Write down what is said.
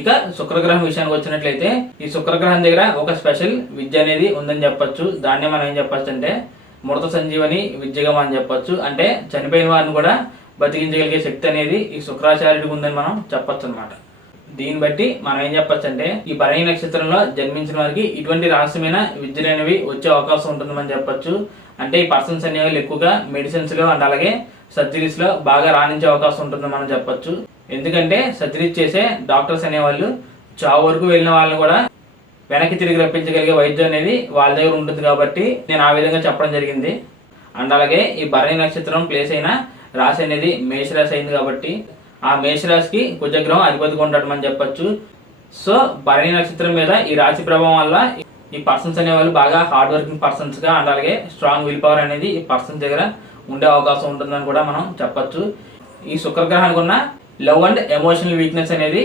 ఇక శుక్రగ్రహం విషయానికి వచ్చినట్లయితే ఈ శుక్రగ్రహం దగ్గర ఒక స్పెషల్ విద్య అనేది ఉందని చెప్పొచ్చు. దాన్నే మనం ఏం చెప్పొచ్చు అంటే మృత సంజీవని విద్యగా మనం చెప్పొచ్చు. అంటే చనిపోయిన వారిని కూడా బతికించగలిగే శక్తి అనేది ఈ శుక్రాచార్యుడికి ఉందని మనం చెప్పొచ్చు అనమాట. దీన్ని బట్టి మనం ఏం చెప్పొచ్చు అంటే ఈ భరణి నక్షత్రంలో జన్మించిన వారికి ఇటువంటి రహస్యమైన విద్యలు అనేవి వచ్చే అవకాశం ఉంటుందని చెప్పొచ్చు. అంటే ఈ పర్సన్స్ అనేవి ఎక్కువగా మెడిసిన్స్ లో అండ్ అలాగే సర్జరీస్ లో బాగా రాణించే అవకాశం ఉంటుందని మనం చెప్పొచ్చు. ఎందుకంటే సర్జరీస్ చేసే డాక్టర్స్ అనేవాళ్ళు చావు వరకు వెళ్ళిన వాళ్ళని కూడా వెనక్కి తిరిగి రప్పించగలిగే వైద్యం అనేది వాళ్ళ దగ్గర ఉంటుంది కాబట్టి నేను ఆ విధంగా చెప్పడం జరిగింది. అండ్ అలాగే ఈ భరణి నక్షత్రం ప్లేస్ అయిన రాశి అనేది మేషరాశి అయింది కాబట్టి ఆ మేషరాశికి కుజగ్రహం అధిపతిగా ఉండటం చెప్పొచ్చు. సో భరణి నక్షత్రం మీద ఈ రాశి ప్రభావం వల్ల ఈ పర్సన్స్ అనేవాళ్ళు బాగా హార్డ్ వర్కింగ్ పర్సన్స్ గా అండ్ అలాగే స్ట్రాంగ్ విల్ పవర్ అనేది ఈ పర్సన్స్ దగ్గర ఉండే అవకాశం ఉంటుందని కూడా మనం చెప్పొచ్చు. ఈ శుక్రగ్రహానికి ఉన్న లవ్ అండ్ ఎమోషనల్ వీక్నెస్ అనేది